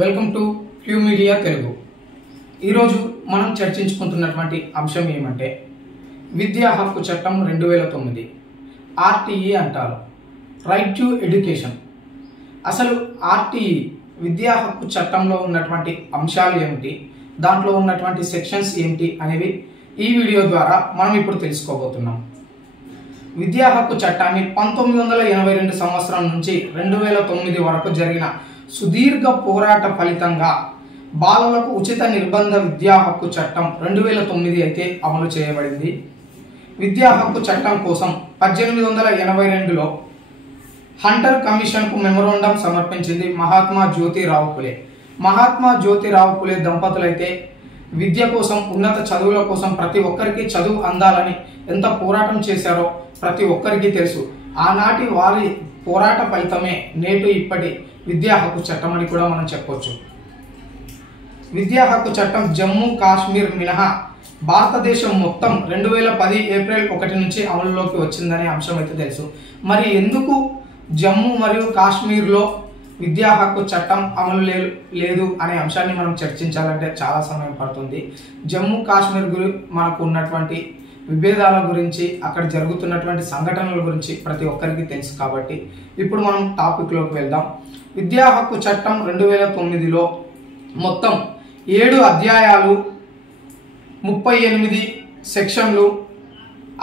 Welcome to Q media Telugu. ఈరోజు మనం చర్చించుకుంటున్నటువంటి అంశం ఏమంటే విద్యా హక్కు చట్టం 2009 ఆర్టీఈ అంటారు, రైట్ టు ఎడ్యుకేషన్. అసలు ఆర్టీఈ విద్యా హక్కు చట్టంలో ఉన్నటువంటి అంశాలు ఏమిటి, దాంట్లో ఉన్నటువంటి సెక్షన్స్ ఏమిటి అనేవి ఈ వీడియో ద్వారా మనం ఇప్పుడు తెలుసుకోబోతున్నాం. విద్యా హక్కు చట్టాన్ని 1982 సంవత్సరం నుంచి 2009 వరకు జరిగిన సుదీర్ఘ పోరాట ఫలితంగా బాలలకు ఉచిత నిర్బంధ విద్యా హక్కు చట్టం 2009 అయితే అమలు చేయబడింది. విద్యా హక్కు చట్టం కోసం 1882లో హంటర్ కమిషన్కు మెమోరాండం సమర్పించింది మహాత్మా జ్యోతిరావు పులే. మహాత్మా జ్యోతిరావు పులే దంపతులైతే విద్య కోసం, ఉన్నత చదువుల కోసం ప్రతి ఒక్కరికి చదువు అందాలని ఎంత పోరాటం చేశారో ప్రతి ఒక్కరికి తెలుసు. ఆనాటి వారి పోరాట ఫలితమే నేటి ఇప్పటి విద్యా హక్కు చట్టం అని కూడా మనం చెప్పవచ్చు. విద్యా హక్కు చట్టం జమ్మూ కాశ్మీర్ మినహా భారతదేశం మొత్తం 2010 ఏప్రిల్ 1 నుంచి అమలులోకి వచ్చిందనే అంశం అయితే తెలుసు. మరి ఎందుకు జమ్మూ మరియు కాశ్మీర్లో విద్యా హక్కు చట్టం అమలు లేదు అనే అంశాన్ని మనం చర్చించాలంటే చాలా సమయం పడుతుంది. జమ్మూ కాశ్మీర్ మనకు ఉన్నటువంటి విభేదాల గురించి, అక్కడ జరుగుతున్నటువంటి సంఘటనల గురించి ప్రతి ఒక్కరికి తెలుసు. కాబట్టి ఇప్పుడు మనం టాపిక్లోకి వెళ్దాం. విద్యా హక్కు చట్టం 2009లో మొత్తం 7 అధ్యాయాలు, 38 సెక్షన్లు,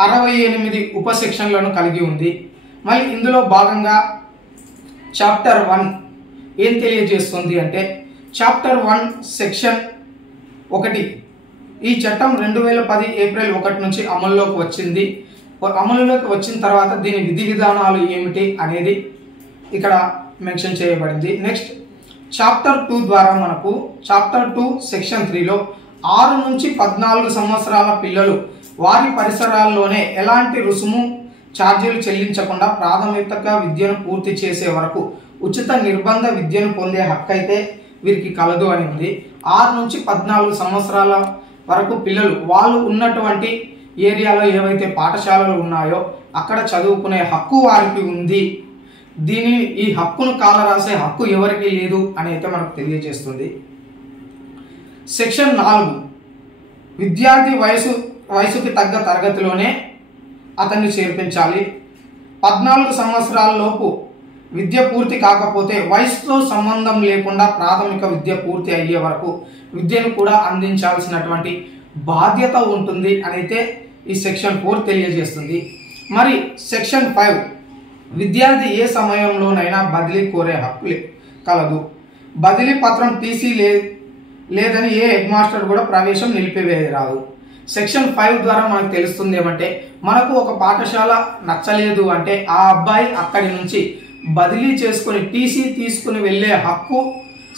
68 ఉప సెక్షన్లను కలిగి ఉంది. మళ్ళీ ఇందులో భాగంగా చాప్టర్ 1 ఏం తెలియజేస్తుంది అంటే, చాప్టర్ 1 సెక్షన్ 1 ఈ చట్టం 2010 ఏప్రిల్ 1 నుంచి అమల్లోకి వచ్చింది. అమలులోకి వచ్చిన తర్వాత దీని విధి విధానాలు ఏమిటి అనేది ఇక్కడ మెన్షన్ చేయబడింది. నెక్స్ట్ చాప్టర్ 2 ద్వారా మనకు చాప్టర్ 2 సెక్షన్ 3లో 6 నుంచి 14 సంవత్సరాల పిల్లలు వారి పరిసరాల్లోనే ఎలాంటి రుసుము ఛార్జీలు చెల్లించకుండా ప్రాథమిక విద్యను పూర్తి చేసే వరకు ఉచిత నిర్బంధ విద్యను పొందే హక్కు అయితే వీరికి కలదు అని ఉంది. 6 నుంచి 14 సంవత్సరాల వరకు పిల్లలు వాళ్ళు ఉన్నటువంటి ఏరియాలో ఏవైతే పాఠశాలలు ఉన్నాయో అక్కడ చదువుకునే హక్కు వారికి ఉంది. ఈ హక్కును కాలరాసే హక్కు ఎవరికి లేదు అని అయితే మనకు తెలియజేస్తుంది. సెక్షన్ 4 విద్యార్థి వయసుకి తగ్గ తరగతిలోనే అతన్ని చేర్పించాలి. 14 సంవత్సరాల లోపు విద్య పూర్తి కాకపోతే వయసుతో సంబంధం లేకుండా ప్రాథమిక విద్య పూర్తి అయ్యే వరకు విద్యను కూడా అందించాల్సినటువంటి బాధ్యత ఉంటుంది అని అయితే ఈ సెక్షన్ 4 తెలియజేస్తుంది. మరి సెక్షన్ 5 విద్యార్థి ఏ సమయంలోనైనా బదిలీ కోరే హక్కు కలదు. బదిలీ పత్రం టీసీ లేదని ఏ హెడ్ మాస్టర్ కూడా ప్రవేశం నిలిపివేయరాదు. సెక్షన్ 5 ద్వారా మనకు తెలుస్తుంది ఏమంటే, మనకు ఒక పాఠశాల నచ్చలేదు అంటే ఆ అబ్బాయి అక్కడి నుంచి బదిలీ చేసుకుని టీసీ తీసుకుని వెళ్ళే హక్కు,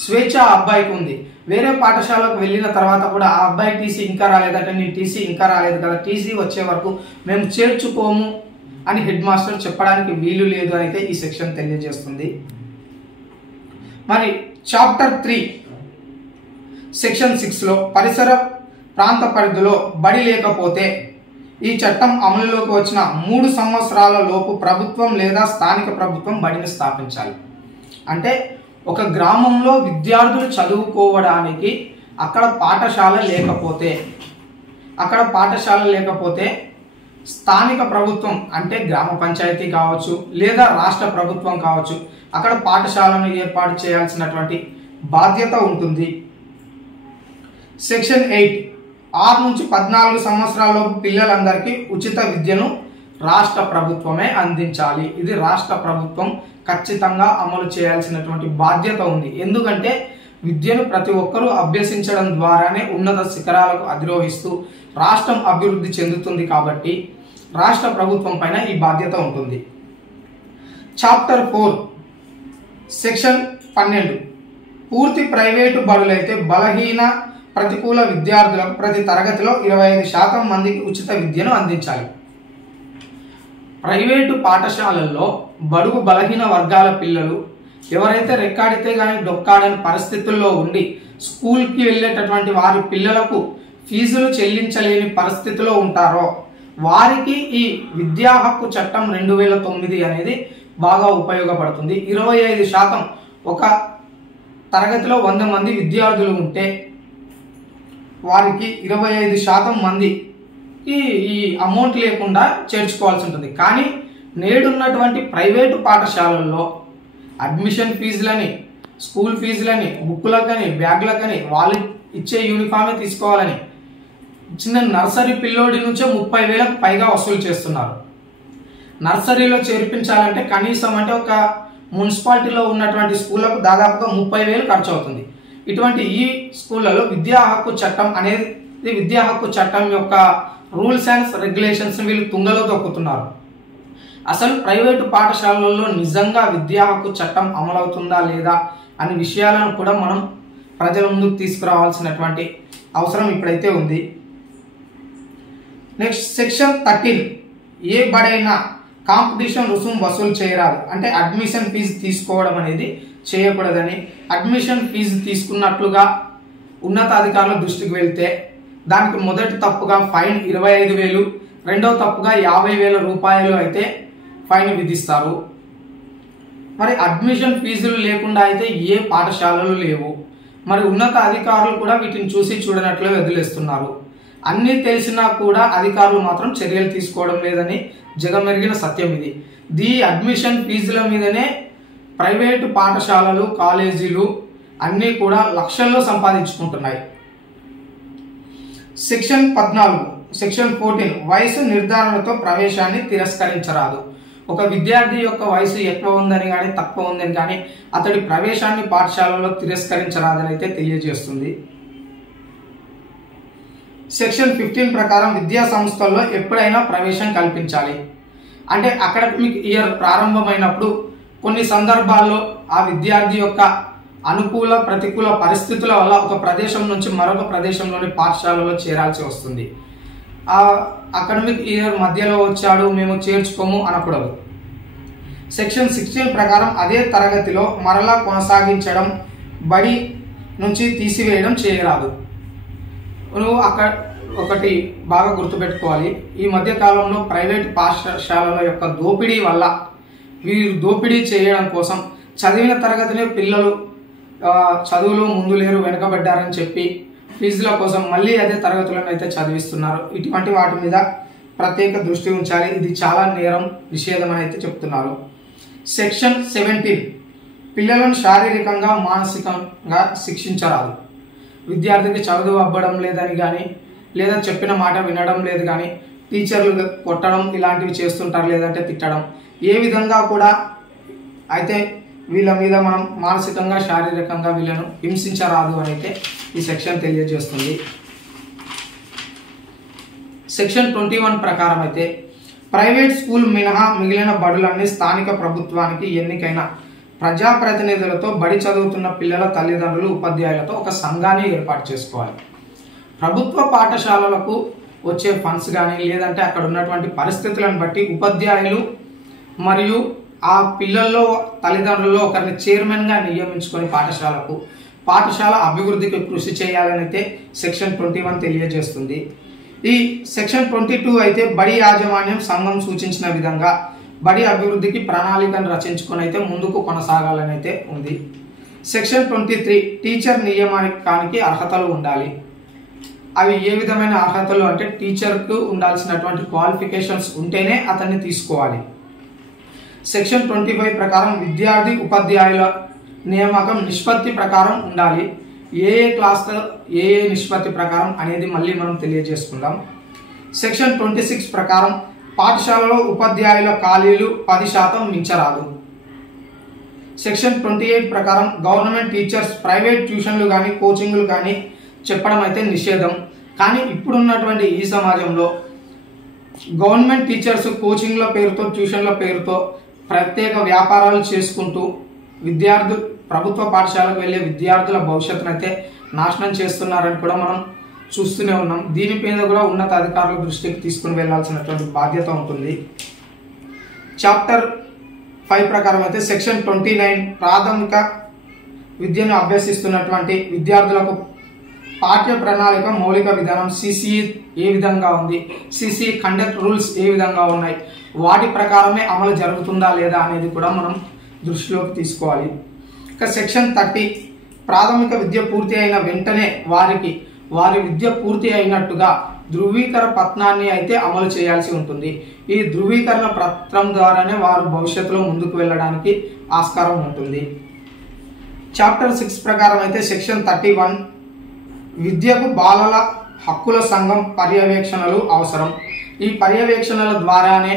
స్వేచ్ఛ ఆ అబ్బాయికి ఉంది. వేరే పాఠశాలకు వెళ్ళిన తర్వాత కూడా ఆ అబ్బాయి టీసీ ఇంకా రాలేదంటే, నీ టీసీ ఇంకా రాలేదు కదా, టీసీ వచ్చే వరకు మేము చేర్చుకోము అని హెడ్ మాస్టర్ చెప్పడానికి వీలు లేదు అని అయితే ఈ సెక్షన్ తెలియజేస్తుంది. మరి చాప్టర్ 3 సెక్షన్ 6లో పరిసర ప్రాంత పరిధిలో బడి లేకపోతే ఈ చట్టం అమలులోకి వచ్చిన 3 సంవత్సరాల లోపు ప్రభుత్వం లేదా స్థానిక ప్రభుత్వం బడిని స్థాపించాలి. అంటే ఒక గ్రామంలో విద్యార్థులు చదువుకోవడానికి అక్కడ పాఠశాల లేకపోతే స్థానిక ప్రభుత్వం అంటే గ్రామ పంచాయతీ కావచ్చు లేదా రాష్ట్ర ప్రభుత్వం కావచ్చు, అక్కడ పాఠశాలను ఏర్పాటు చేయాల్సినటువంటి బాధ్యత ఉంటుంది. సెక్షన్ 8 6 నుంచి 14 సంవత్సరాలలోపు పిల్లలందరికీ ఉచిత విద్యను రాష్ట్ర ప్రభుత్వమే అందించాలి. ఇది రాష్ట్ర ప్రభుత్వం ఖచ్చితంగా అమలు చేయాల్సినటువంటి బాధ్యత ఉంది. ఎందుకంటే విద్యను ప్రతి ఒక్కరూ అభ్యసించడం ద్వారానే ఉన్నత శిఖరాలకు అధిరోహిస్తూ రాష్ట్రం అభివృద్ధి చెందుతుంది. కాబట్టి రాష్ట్ర ప్రభుత్వం పైన ఈ బాధ్యత ఉంటుంది. చాప్టర్ 4 సెక్షన్ 12 పూర్తి ప్రైవేటు బడులైతే బలహీన ప్రతికూల విద్యార్థులకు ప్రతి తరగతిలో 25% మందికి ఉచిత విద్యను అందించాలి. ప్రైవేటు పాఠశాలల్లో బడుగు బలహీన వర్గాల పిల్లలు ఎవరైతే రెక్కాడితే కానీ డొక్కాడని పరిస్థితుల్లో ఉండి స్కూల్కి వెళ్ళేటటువంటి వారి పిల్లలకు ఫీజులు చెల్లించలేని పరిస్థితిలో ఉంటారో వారికి ఈ విద్యా హక్కు చట్టం 2009 అనేది బాగా ఉపయోగపడుతుంది. 25% ఒక తరగతిలో 100 మంది విద్యార్థులు ఉంటే వారికి 25% మంది ఈ అమౌంట్ లేకుండా చేర్చుకోవాల్సి ఉంటుంది. కానీ నేడున్నటువంటి ప్రైవేటు పాఠశాలల్లో అడ్మిషన్ ఫీజులని, స్కూల్ ఫీజులని, బుక్కులకని, బ్యాగులకని, వాళ్ళు ఇచ్చే యూనిఫామే తీసుకోవాలని చిన్న నర్సరీ పిల్లోడి నుంచే 30,000కు పైగా వసూలు చేస్తున్నారు. నర్సరీలో చేర్పించాలంటే కనీసం అంటే ఒక మున్సిపాలిటీలో ఉన్నటువంటి స్కూళ్ళకు దాదాపుగా 30,000 ఖర్చు అవుతుంది. ఇటువంటి ఈ స్కూళ్ళలో విద్యా హక్కు చట్టం అనేది, విద్యా హక్కు చట్టం యొక్క రూల్స్ అండ్ రెగ్యులేషన్స్ వీళ్ళు తుంగలో దొక్కుతున్నారు. అసలు ప్రైవేటు పాఠశాలల్లో నిజంగా విద్యా హక్కు చట్టం అమలవుతుందా లేదా అనే విషయాలను కూడా మనం ప్రజల ముందుకు తీసుకురావాల్సినటువంటి అవసరం ఇప్పుడైతే ఉంది. నెక్స్ట్ సెక్షన్ 13, ఏ బడైనా కాంపిటీషన్ రుసుము వసూలు చేయరాదు. అంటే అడ్మిషన్ ఫీజు తీసుకోవడం అనేది చేయకూడదని, అడ్మిషన్ ఫీజు తీసుకున్నట్లుగా ఉన్నతాధికారుల దృష్టికి వెళ్తే దానికి మొదటి తప్పుగా ఫైన్ 25,000, రెండవ తప్పుగా 50,000 రూపాయలు అయితే ఫైన్ విధిస్తారు. మరి అడ్మిషన్ ఫీజులు లేకుండా అయితే ఏ పాఠశాలలు లేవు. మరి ఉన్నత అధికారులు కూడా వీటిని చూసి చూడనట్లు వదిలేస్తున్నారు. అన్నీ తెలిసినా కూడా అధికారులు మాత్రం చర్యలు తీసుకోవడం లేదని జగమెరిగిన సత్యం ఇది. అడ్మిషన్ ఫీజుల మీదనే ప్రైవేటు పాఠశాలలు, కాలేజీలు అన్నీ కూడా లక్షల్లో సంపాదించుకుంటున్నాయి. సెక్షన్ 14, సెక్షన్ 14, వయసు నిర్ధారణతో ప్రవేశాన్ని తిరస్కరించరాదు. ఒక విద్యార్థి యొక్క వయసు ఎక్కువ ఉందని కానీ తక్కువ ఉందని కానీ అతడి ప్రవేశాన్ని పాఠశాలలో తిరస్కరించరాదని అయితే తెలియజేస్తుంది. సెక్షన్ 15 ప్రకారం విద్యా సంస్థల్లో ఎప్పుడైనా ప్రవేశం కల్పించాలి. అంటే అకాడమిక్ ఇయర్ ప్రారంభమైనప్పుడు కొన్ని సందర్భాల్లో ఆ విద్యార్థి యొక్క అనుకూల ప్రతికూల పరిస్థితుల వల్ల ఒక ప్రదేశం నుంచి మరొక ప్రదేశంలోని పాఠశాలలో చేరాల్సి వస్తుంది. ఆ అకాడమిక్ ఇయర్ మధ్యలో వచ్చాడు మేము చేర్చుకోము అనకూడదు. సెక్షన్ 16 ప్రకారం అదే తరగతిలో మరలా కొనసాగించడం, బడి నుంచి తీసివేయడం చేయరాదు. నువ్వు అక్కడ ఒకటి బాగా గుర్తుపెట్టుకోవాలి, ఈ మధ్య కాలంలో ప్రైవేట్ పాఠశాలల యొక్క దోపిడీ వల్ల వీరు దోపిడీ చేయడం కోసం చదివిన తరగతినే పిల్లలు చదువులో ముందు లేరు, వెనుకబడ్డారని చెప్పి ఫీజుల కోసం మళ్ళీ అదే తరగతులను అయితే చదివిస్తున్నారు. ఇటువంటి వాటి మీద ప్రత్యేక దృష్టి ఉంచాలి. ఇది చాలా నేరం, నిషేధం అని అయితే చెప్తున్నారు. సెక్షన్ 17, పిల్లలను శారీరకంగా మానసికంగా శిక్షించరాదు. విద్యార్థికి చదువు అవ్వడం లేదని కానీ, లేదా చెప్పిన మాట వినడం లేదు కానీ టీచర్లు కొట్టడం ఇలాంటివి చేస్తుంటారు, లేదంటే తిట్టడం, ఏ విధంగా కూడా అయితే వీళ్ళ మీద మనం మానసికంగా, శారీరకంగా వీళ్ళను హింసించరాదు అని అయితే ఈ సెక్షన్ తెలియజేస్తుంది. సెక్షన్ 21 ప్రకారం అయితే ప్రైవేట్ స్కూల్ మినహా మిగిలిన బడులన్నీ స్థానిక ప్రభుత్వానికి ఎన్నికైన ప్రజాప్రతినిధులతో బడి చదువుతున్న పిల్లల తల్లిదండ్రులు, ఉపాధ్యాయులతో ఒక సంఘాన్ని ఏర్పాటు చేసుకోవాలి. ప్రభుత్వ పాఠశాలలకు వచ్చే ఫండ్స్ కానీ లేదంటే అక్కడ ఉన్నటువంటి పరిస్థితులను బట్టి ఉపాధ్యాయులు మరియు ఆ పిల్లల్లో తల్లిదండ్రుల్లో ఒకరిని చైర్మన్గా నియమించుకొని పాఠశాల అభివృద్ధికి కృషి చేయాలని అయితే సెక్షన్ 21 తెలియజేస్తుంది. ఈ సెక్షన్ 22 అయితే బడి యాజమాన్యం సంఘం సూచించిన విధంగా బడి అభివృద్ధికి ప్రణాళికను రచించుకొని అయితే ముందుకు కొనసాగాలని అయితే ఉంది. సెక్షన్ 23, టీచర్ నియామకానికి అర్హతలు ఉండాలి. అవి ఏ విధమైన అర్హతలు అంటే టీచర్కు ఉండాల్సినటువంటి క్వాలిఫికేషన్స్ ఉంటేనే అతన్ని తీసుకోవాలి. సెక్షన్ 25 ప్రకారం విద్యార్థి ఉపాధ్యాయుల నియామకం నిష్పత్తి ప్రకారం ఉండాలి. ఏ క్లాస్లో ఏ నిష్పత్తి ప్రకారం అనేది మళ్ళీ మనం తెలియజేసుకుందాం. సెక్షన్ 26 ప్రకారం పాఠశాలలో ఉపాధ్యాయుల ఖాళీలు 10% మించరాదు. సెక్షన్ 28 ప్రకారం గవర్నమెంట్ టీచర్స్ ప్రైవేట్ ట్యూషన్లు కానీ కోచింగ్లు కానీ చెప్పడం అయితే నిషేధం. కానీ ఇప్పుడున్నటువంటి ఈ సమాజంలో గవర్నమెంట్ టీచర్స్ కోచింగ్ల పేరుతో, ట్యూషన్ల పేరుతో ప్రత్యేక వ్యాపారాలు చేసుకుంటూ ప్రభుత్వ పాఠశాలకు వెళ్ళే విద్యార్థుల భవిష్యత్తును అయితే నాశనం చేస్తున్నారని కూడా మనం చూస్తూనే ఉన్నాం. దీని మీద కూడా ఉన్నత అధికారుల దృష్టికి తీసుకుని వెళ్లాల్సినటువంటి బాధ్యత ఉంటుంది. చాప్టర్ 5 ప్రకారం అయితే సెక్షన్ 29 ప్రాథమిక విద్యను అభ్యసిస్తున్నటువంటి విద్యార్థులకు పాఠ్య ప్రణాళిక మౌలిక విధానం సిసిఈ ఏ విధంగా ఉంది, సిసిఈ కండక్ట్ రూల్స్ ఏ విధంగా ఉన్నాయి, వాటి ప్రకారమే అమలు జరుగుతుందా లేదా అనేది కూడా మనం దృష్టిలోకి తీసుకోవాలి. ఇక సెక్షన్ 30 ప్రాథమిక విద్య పూర్తి అయిన వెంటనే వారి విద్య పూర్తి అయినట్టుగా ధృవీకరణ పత్రాన్ని అయితే అమలు చేయాల్సి ఉంటుంది. ఈ ధృవీకరణ పత్రం ద్వారానే వారు భవిష్యత్తులో ముందుకు వెళ్ళడానికి ఆస్కారం ఉంటుంది. చాప్టర్ 6 ప్రకారం అయితే సెక్షన్ 31 విద్యకు బాలల హక్కుల సంఘం పర్యవేక్షణలు అవసరం. ఈ పర్యవేక్షణల ద్వారానే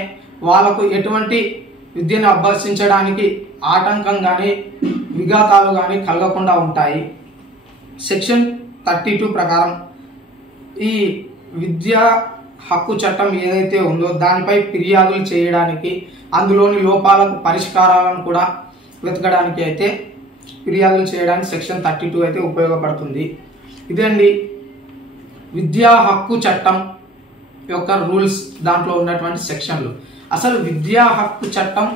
వాళ్ళకు ఎటువంటి విద్యను అభ్యసించడానికి ఆటంకం కానీ విఘాతాలు కానీ కలగకుండా ఉంటాయి. సెక్షన్ 32 ప్రకారం ఈ విద్యా హక్కు చట్టం ఏదైతే ఉందో దానిపై ఫిర్యాదులు చేయడానికి, అందులోని లోపాలకు పరిష్కారాలను కూడా వెతకడానికి అయితే ఫిర్యాదులు చేయడానికి సెక్షన్ 32 అయితే ఉపయోగపడుతుంది. ఇదండి విద్యా హక్కు చట్టం యొక్క రూల్స్, దాంట్లో ఉన్నటువంటి సెక్షన్లు. అసలు విద్యా హక్కు చట్టం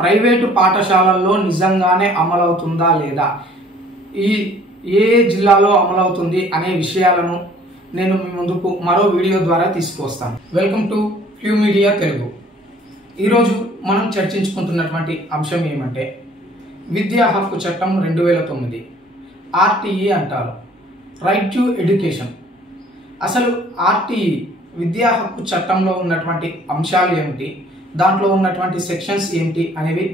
ప్రైవేటు పాఠశాలల్లో నిజంగానే అమలవుతుందా లేదా, ఏ జిల్లాలో అమలవుతుంది అనే విషయాలను నేను మీ ముందుకు మరో వీడియో ద్వారా తీసుకొస్తాను. Welcome to few media Telugu. ఈరోజు మనం చర్చించుకుంటున్నటువంటి అంశం ఏమంటే విద్యా హక్కు చట్టం 2009 ఆర్టీఈ అంటారు, రైట్ టు ఎడ్యుకేషన్. అసలు ఆర్టీఈ విద్యా హక్కు చట్టంలో ఉన్నటువంటి అంశాలు ఏమిటి, దాంట్లో ఉన్నటువంటి సెక్షన్స్ ఏమిటి అనేవి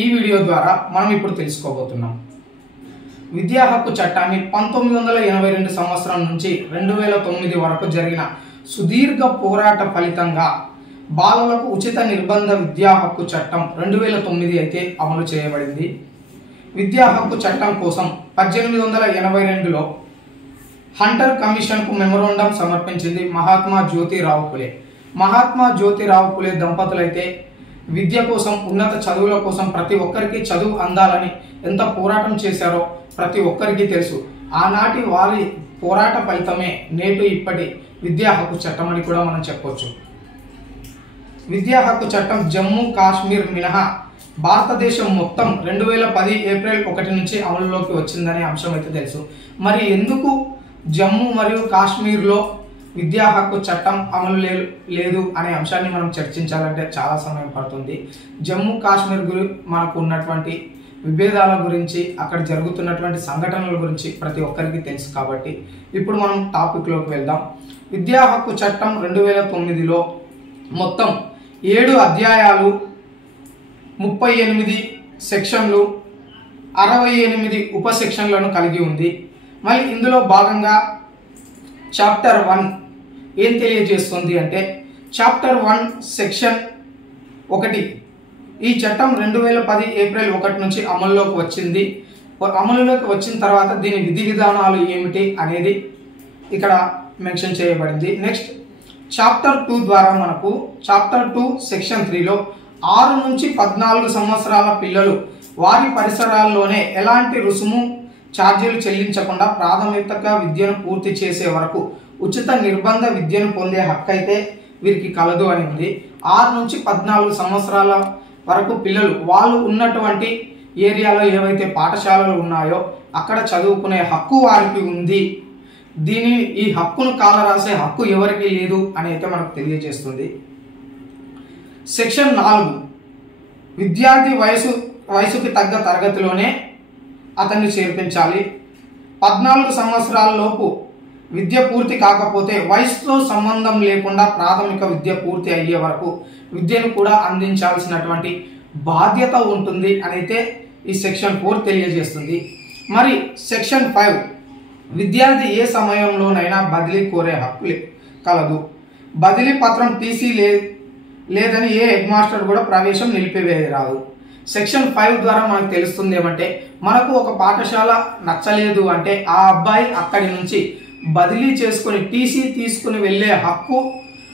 ఈ వీడియో ద్వారా మనం ఇప్పుడు తెలుసుకోబోతున్నాం. విద్యా హక్కు చట్టాన్ని 1982 సంవత్సరం నుంచి 2009 వరకు జరిగిన సుదీర్ఘ పోరాట ఫలితంగా బాలలకు ఉచిత నిర్బంధ విద్యా హక్కు చట్టం 2009 అయితే అమలు చేయబడింది. విద్యా హక్కు చట్టం కోసం 1882లో హంటర్ కమిషన్కు మెమోరాండం సమర్పించింది మహాత్మా జ్యోతిరావు పులే. మహాత్మా జ్యోతిరావు పులే దంపతులైతే విద్య కోసం, ఉన్నత చదువుల కోసం ప్రతి ఒక్కరికి చదువు అందాలని ఎంత పోరాటం చేశారో ప్రతి ఒక్కరికి తెలుసు. ఆనాటి వారి పోరాట ఫలితమే నేటి ఇప్పటి విద్యా హక్కు చట్టం అని కూడా మనం చెప్పొచ్చు. విద్యా హక్కు చట్టం జమ్మూ కాశ్మీర్ మినహా భారతదేశం మొత్తం 2010 ఏప్రిల్ 1 నుంచి అమలులోకి వచ్చిందనే అంశం అయితే తెలుసు. మరి ఎందుకు జమ్మూ మరియు కాశ్మీర్లో విద్యా హక్కు చట్టం అమలు లేదు అనే అంశాన్ని మనం చర్చించాలంటే చాలా సమయం పడుతుంది. జమ్మూ కాశ్మీర్ మనకు ఉన్నటువంటి విభేదాల గురించి, అక్కడ జరుగుతున్నటువంటి సంఘటనల గురించి ప్రతి ఒక్కరికి తెలుసు. కాబట్టి ఇప్పుడు మనం టాపిక్లోకి వెళ్దాం. విద్యా హక్కు చట్టం 2009లో మొత్తం 7 అధ్యాయాలు, 38 సెక్షన్లు, 68 ఉప సెక్షన్లను కలిగి ఉంది. మళ్ళీ ఇందులో భాగంగా చాప్టర్ 1 ఏం తెలియజేస్తుంది అంటే చాప్టర్ 1 సెక్షన్ 1 ఈ చట్టం 2010 ఏప్రిల్ 1 నుంచి అమల్లోకి వచ్చింది. అమలులోకి వచ్చిన తర్వాత దీని విధి విధానాలు ఏమిటి అనేది ఇక్కడ మెన్షన్ చేయబడింది. నెక్స్ట్ చాప్టర్ 2 ద్వారా మనకు చాప్టర్ 2 సెక్షన్ 3లో 6 నుంచి 14 సంవత్సరాల పిల్లలు వారి పరిసరాల్లోనే ఎలాంటి రుసుము ఛార్జీలు చెల్లించకుండా ప్రాథమిక విద్యను పూర్తి చేసే వరకు ఉచిత నిర్బంధ విద్యను పొందే హక్కు అయితే వీరికి కలదు అని ఉంది. 6 నుంచి 14 సంవత్సరాల వరకు పిల్లలు వాళ్ళు ఉన్నటువంటి ఏరియాలో ఏవైతే పాఠశాలలు ఉన్నాయో అక్కడ చదువుకునే హక్కు వారికి ఉంది. ఈ హక్కును కాలరాసే హక్కు ఎవరికి లేదు అని అయితే మనకు తెలియజేస్తుంది. సెక్షన్ 4 విద్యార్థి వయసుకి తగ్గ తరగతిలోనే అతన్ని చేర్పించాలి. 14 సంవత్సరాల లోపు విద్య పూర్తి కాకపోతే వయసుతో సంబంధం లేకుండా ప్రాథమిక విద్య పూర్తి అయ్యే వరకు విద్యను కూడా అందించాల్సినటువంటి బాధ్యత ఉంటుంది అని అయితే ఈ సెక్షన్ 4 తెలియజేస్తుంది. మరి సెక్షన్ 5 విద్యార్థి ఏ సమయంలోనైనా బదిలీ కోరే హక్కు కలదు. బదిలీ పత్రం టీసీ లేదని ఏ హెడ్ మాస్టర్ కూడా ప్రవేశం నిలిపివేయరాదు. సెక్షన్ 5 ద్వారా మనకు తెలుస్తుంది ఏమంటే మనకు ఒక పాఠశాల నచ్చలేదు అంటే ఆ అబ్బాయి అక్కడి నుంచి బదిలీ చేసుకుని టీసీ తీసుకుని వెళ్ళే హక్కు,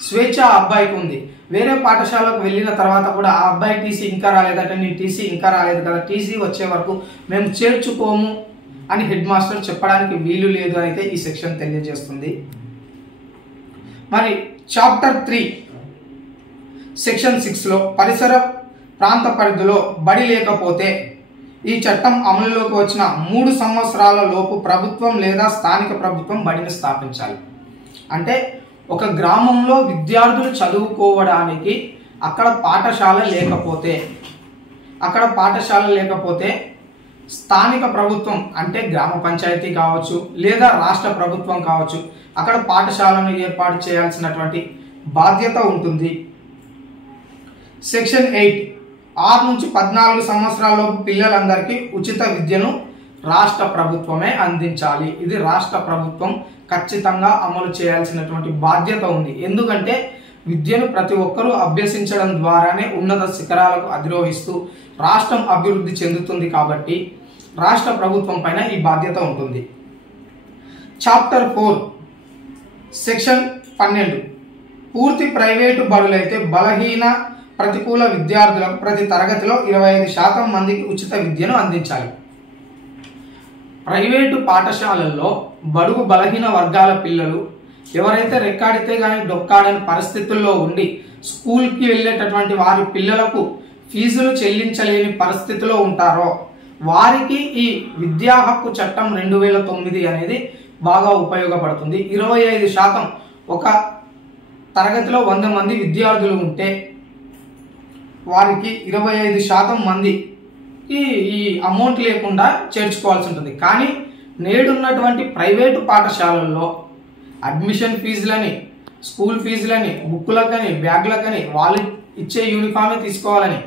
స్వేచ్ఛ ఆ అబ్బాయికి ఉంది. వేరే పాఠశాలకు వెళ్ళిన తర్వాత కూడా ఆ అబ్బాయి టీసీ ఇంకా రాలేదంటే నేను టీసీ ఇంకా రాలేదు కదా, టీసీ వచ్చే వరకు మేము చేర్చుకోము అని హెడ్ మాస్టర్ చెప్పడానికి వీలు లేదు అని అయితే ఈ సెక్షన్ తెలియజేస్తుంది. మరి చాప్టర్ 3 సెక్షన్ 6లో పరిసర ప్రాంత పరిధిలో బడి లేకపోతే ఈ చట్టం అమలులోకి వచ్చిన 3 సంవత్సరాల లోపు ప్రభుత్వం లేదా స్థానిక ప్రభుత్వం బడిని స్థాపించాలి. అంటే ఒక గ్రామంలో విద్యార్థులు చదువుకోవడానికి అక్కడ పాఠశాల లేకపోతే స్థానిక ప్రభుత్వం అంటే గ్రామ పంచాయతీ కావచ్చు లేదా రాష్ట్ర ప్రభుత్వం కావచ్చు, అక్కడ పాఠశాలను ఏర్పాటు చేయాల్సినటువంటి బాధ్యత ఉంటుంది. సెక్షన్ 8 6 నుంచి 14 సంవత్సరాలలోపు పిల్లలందరికీ ఉచిత విద్యను రాష్ట్ర ప్రభుత్వమే అందించాలి. ఇది రాష్ట్ర ప్రభుత్వం ఖచ్చితంగా అమలు చేయాల్సినటువంటి బాధ్యత ఉంది. ఎందుకంటే విద్యను ప్రతి ఒక్కరూ అభ్యసించడం ద్వారానే ఉన్నత శిఖరాలకు అధిరోహిస్తూ రాష్ట్రం అభివృద్ధి చెందుతుంది. కాబట్టి రాష్ట్ర ప్రభుత్వం పైన ఈ బాధ్యత ఉంటుంది. చాప్టర్ 4 సెక్షన్ 12 పూర్తి ప్రైవేటు బడులైతే బలహీన ప్రతికూల విద్యార్థులకు ప్రతి తరగతిలో 25% మందికి ఉచిత విద్యను అందించాలి. ప్రైవేటు పాఠశాలల్లో బడుగు బలహీన వర్గాల పిల్లలు ఎవరైతే రెక్కాడితే కానీ డొక్కాడని పరిస్థితుల్లో ఉండి స్కూల్కి వెళ్ళేటటువంటి వారి పిల్లలకు ఫీజులు చెల్లించలేని పరిస్థితిలో ఉంటారో వారికి ఈ విద్యా హక్కు చట్టం 2009 అనేది బాగా ఉపయోగపడుతుంది. 25% ఒక తరగతిలో 100 మంది విద్యార్థులు ఉంటే వారికి 25% మంది ఈ అమౌంట్ లేకుండా చేర్చుకోవాల్సి ఉంటుంది. కానీ నేడున్నటువంటి ప్రైవేటు పాఠశాలల్లో అడ్మిషన్ ఫీజులని, స్కూల్ ఫీజులని, బుక్కులకని, బ్యాగులకని, వాళ్ళు ఇచ్చే యూనిఫామే తీసుకోవాలని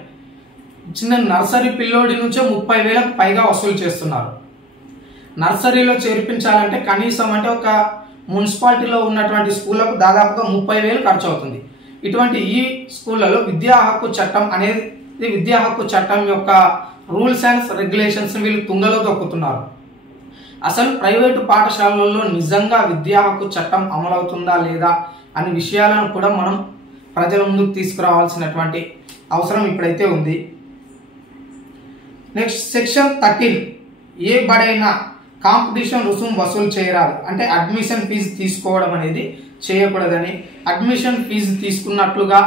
చిన్న నర్సరీ పిల్లోడి నుంచే 30,000కు పైగా వసూలు చేస్తున్నారు. నర్సరీలో చేర్పించాలంటే కనీసం అంటే ఒక మున్సిపాలిటీలో ఉన్నటువంటి స్కూళ్ళకు దాదాపుగా 30,000 ఖర్చు అవుతుంది. ఇటువంటి ఈ స్కూళ్ళలో విద్యా హక్కు చట్టం అనేది విద్యా హక్కు చట్టం యొక్క రూల్స్ అండ్ రెగ్యులేషన్స్ వీళ్ళు తుంగలో తొక్కుతున్నారు. అసలు ప్రైవేటు పాఠశాలల్లో నిజంగా విద్యా హక్కు చట్టం అమలవుతుందా లేదా అనే విషయాలను కూడా మనం ప్రజల ముందుకు తీసుకురావాల్సినటువంటి అవసరం ఇప్పుడైతే ఉంది. నెక్స్ట్ సెక్షన్ 13 ఏ బడైనా కాంపిటీషన్ రుసుము వసూలు చేయరాదు. అంటే అడ్మిషన్ ఫీజు తీసుకోవడం అనేది చేయకూడదని, అడ్మిషన్ ఫీజు తీసుకున్నట్లుగా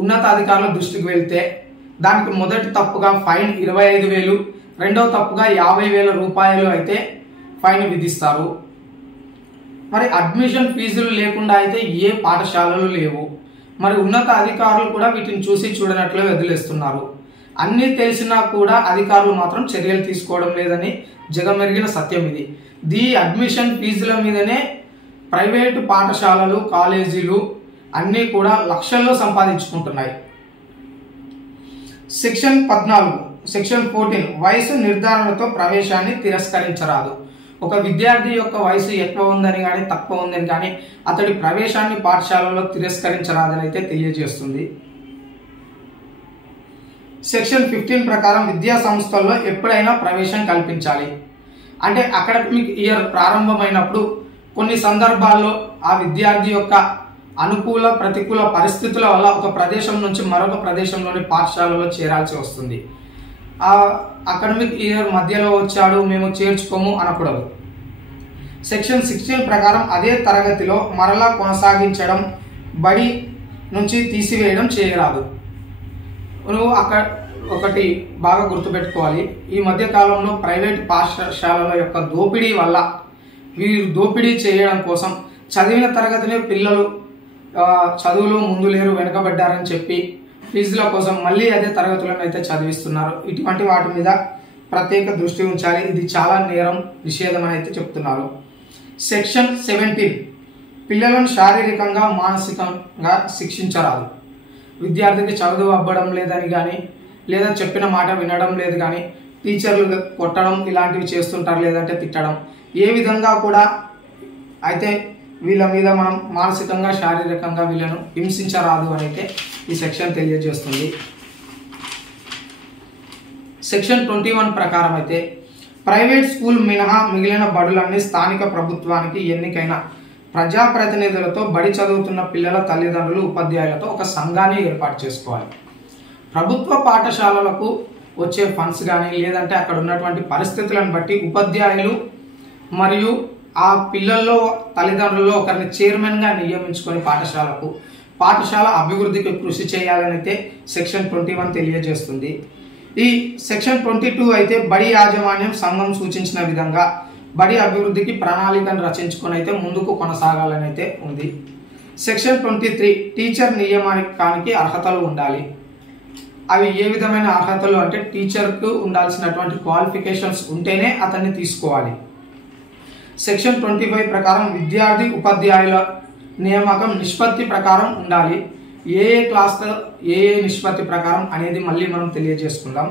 ఉన్నతాధికారుల దృష్టికి వెళ్తే దానికి మొదటి తప్పుగా ఫైన్ 25,000, రెండవ తప్పుగా 50,000 రూపాయలు అయితే ఫైన్ విధిస్తారు. మరి అడ్మిషన్ ఫీజులు లేకుండా అయితే ఏ పాఠశాలలు లేవు. మరి ఉన్నత అధికారులు కూడా వీటిని చూసి చూడనట్లు వదిలేస్తున్నారు. అన్నీ తెలిసినా కూడా అధికారులు మాత్రం చర్యలు తీసుకోవడం లేదని జగమెరిగిన సత్యం ఇది. అడ్మిషన్ ఫీజుల మీదనే ప్రైవేటు పాఠశాలలు, కాలేజీలు అన్నీ కూడా లక్షల్లో సంపాదించుకుంటున్నాయి. సెక్షన్ 14 సెక్షన్ 14 వయసు నిర్ధారణతో ప్రవేశాన్ని తిరస్కరించరాదు. ఒక విద్యార్థి యొక్క వయసు ఎక్కువ ఉందని కానీ తక్కువ ఉందని కానీ అతడి ప్రవేశాన్ని పాఠశాలలో తిరస్కరించరాదని అయితే తెలియజేస్తుంది. సెక్షన్ 15 ప్రకారం విద్యా సంస్థల్లో ఎప్పుడైనా ప్రవేశం కల్పించాలి. అంటే అకాడమిక్ ఇయర్ ప్రారంభమైనప్పుడు కొన్ని సందర్భాల్లో ఆ విద్యార్థి యొక్క అనుకూల ప్రతికూల పరిస్థితుల వల్ల ఒక ప్రదేశం నుంచి మరొక ప్రదేశంలోని పాఠశాలలో చేరాల్సి వస్తుంది. ఆ అకాడమిక్ ఇయర్ మధ్యలో వచ్చాడు మేము చేర్చుకోము అనకూడదు. సెక్షన్ 16 ప్రకారం అదే తరగతిలో మరలా కొనసాగించడం, బడి నుంచి తీసివేయడం చేయరాదు. నువ్వు అక్కడ ఒకటి బాగా గుర్తుపెట్టుకోవాలి. ఈ మధ్య కాలంలో ప్రైవేట్ పాఠశాలల యొక్క దోపిడీ వల్ల వీరు దోపిడీ చేయడం కోసం చదివిన తరగతినే పిల్లలు చదువులో ముందు లేరు, వెనుకబడ్డారని చెప్పి ఫీజుల కోసం మళ్ళీ అదే తరగతులను అయితే చదివిస్తున్నారు. ఇటువంటి వాటి మీద ప్రత్యేక దృష్టి ఉంచాలి. ఇది చాలా నేరం, నిషేధం అని అయితే చెప్తున్నారు. సెక్షన్ 17 పిల్లలను శారీరకంగా మానసికంగా శిక్షించరాదు. విద్యార్థికి చదువు అవ్వడం లేదని కానీ లేదా చెప్పిన మాట వినడం లేదు కానీ టీచర్లు కొట్టడం ఇలాంటివి చేస్తుంటారు, లేదంటే తిట్టడం. ఏ విధంగా కూడా అయితే వీళ్ళ మీద మనం మానసికంగా శారీరకంగా వీళ్ళను హింసించరాదు అని అయితే ఈ సెక్షన్ తెలియజేస్తుంది. సెక్షన్ 21 ప్రకారం అయితే ప్రైవేట్ స్కూల్ మినహా మిగిలిన బడులన్నీ స్థానిక ప్రభుత్వానికి ఎన్నికైన ప్రజాప్రతినిధులతో బడి చదువుతున్న పిల్లల తల్లిదండ్రులు, ఉపాధ్యాయులతో ఒక సంఘాన్ని ఏర్పాటు చేసుకోవాలి. ప్రభుత్వ పాఠశాలలకు వచ్చే ఫండ్స్ కానీ లేదంటే అక్కడ ఉన్నటువంటి పరిస్థితులను బట్టి ఉపాధ్యాయులు మరియు ఆ పిల్లల్లో తల్లిదండ్రుల్లో ఒకరిని చైర్మన్గా నియమించుకొని పాఠశాల అభివృద్ధికి కృషి చేయాలని అయితే సెక్షన్ 21 తెలియజేస్తుంది. ఈ సెక్షన్ 22 అయితే బడి యాజమాన్యం సంఘం సూచించిన విధంగా బడి అభివృద్ధికి ప్రణాళికను రచించుకొని అయితే ముందుకు కొనసాగాలని అయితే ఉంది. సెక్షన్ 23 టీచర్ నియామకానికి అర్హతలు ఉండాలి. అవి ఏ విధమైన అర్హతలు అంటే టీచర్కు ఉండాల్సినటువంటి క్వాలిఫికేషన్స్ ఉంటేనే అతన్ని తీసుకోవాలి. సెక్షన్ 25 ప్రకారం విద్యార్థి ఉపాధ్యాయుల నియామకం నిష్పత్తి ప్రకారం ఉండాలి. ఏ క్లాస్లో ఏ నిష్పత్తి ప్రకారం అనేది మళ్ళీ మనం తెలియజేసుకుందాం.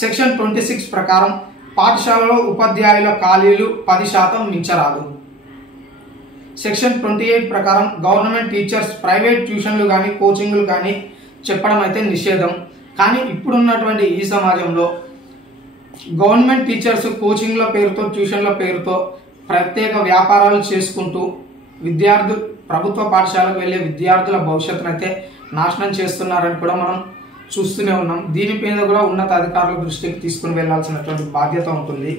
సెక్షన్ 26 ప్రకారం పాఠశాలలో ఉపాధ్యాయుల ఖాళీలు 10% మించరాదు. సెక్షన్ 28 ప్రకారం గవర్నమెంట్ టీచర్స్ ప్రైవేట్ ట్యూషన్లు కానీ కోచింగ్లు కానీ చెప్పడం అయితే నిషేధం. కానీ ఇప్పుడున్నటువంటి ఈ సమాజంలో గవర్నమెంట్ టీచర్స్ కోచింగ్ల పేరుతో ట్యూషన్ల పేరుతో ప్రత్యేక వ్యాపారాలు చేసుకుంటూ ప్రభుత్వ పాఠశాలకు వెళ్ళే విద్యార్థుల భవిష్యత్తును అయితే నాశనం చేస్తున్నారని కూడా మనం చూస్తూనే ఉన్నాం. దీని మీద కూడా ఉన్నత అధికారుల దృష్టికి తీసుకుని వెళ్లాల్సినటువంటి బాధ్యత ఉంటుంది.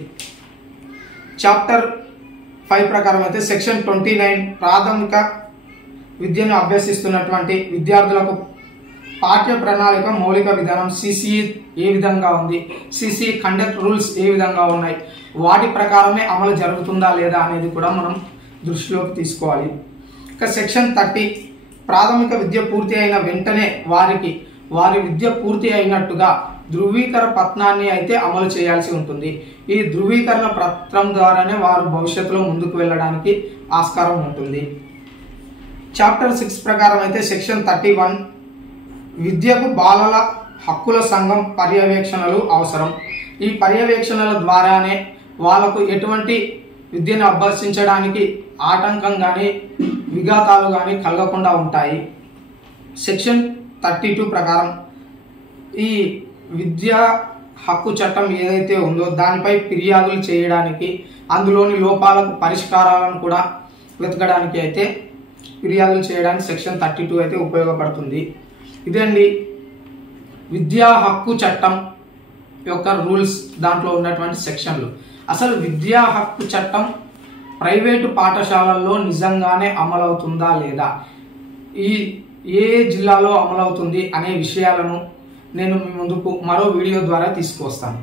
చాప్టర్ 5 ప్రకారం అయితే సెక్షన్ 29 ప్రాథమిక విద్యను అభ్యసిస్తున్నటువంటి విద్యార్థులకు పాఠ్య ప్రణాళిక మౌలిక విధానం సిసిఈ ఏ విధంగా ఉంది, సిసిఈ కండక్ట్ రూల్స్ ఏ విధంగా ఉన్నాయి, వాటి ప్రకారమే అమలు జరుగుతుందా లేదా అనేది కూడా మనం దృష్టిలోకి తీసుకోవాలి. ఇక సెక్షన్ 30 ప్రాథమిక విద్య పూర్తి అయిన వెంటనే వారి విద్య పూర్తి అయినట్టుగా ధృవీకరణ పత్రాన్ని అయితే అమలు చేయాల్సి ఉంటుంది. ఈ ధృవీకరణ పత్రం ద్వారానే వారు భవిష్యత్తులో ముందుకు వెళ్ళడానికి ఆస్కారం ఉంటుంది. చాప్టర్ 6 ప్రకారం అయితే సెక్షన్ 31 విద్యకు బాలల హక్కుల సంఘం పర్యవేక్షణలు అవసరం. ఈ పర్యవేక్షణల ద్వారానే వాళ్ళకు ఎటువంటి విద్యను అభ్యసించడానికి ఆటంకం కానీ విఘాతాలు కానీ కలగకుండా ఉంటాయి. సెక్షన్ 32 ప్రకారం ఈ విద్యా హక్కు చట్టం ఏదైతే ఉందో దానిపై ఫిర్యాదులు చేయడానికి, అందులోని లోపాలకు పరిష్కారాలను కూడా వెతకడానికి అయితే ఫిర్యాదులు చేయడానికి సెక్షన్ 32 అయితే ఉపయోగపడుతుంది. ఇదండి విద్యా హక్కు చట్టం యొక్క రూల్స్, దాంట్లో ఉన్నటువంటి సెక్షన్లు. అసలు విద్యా హక్కు చట్టం ప్రైవేటు పాఠశాలల్లో నిజంగానే అమలవుతుందా లేదా, ఏ జిల్లాలో అమలవుతుంది అనే విషయాలను నేను మీ ముందుకు మరో వీడియో ద్వారా తీసుకువస్తాను.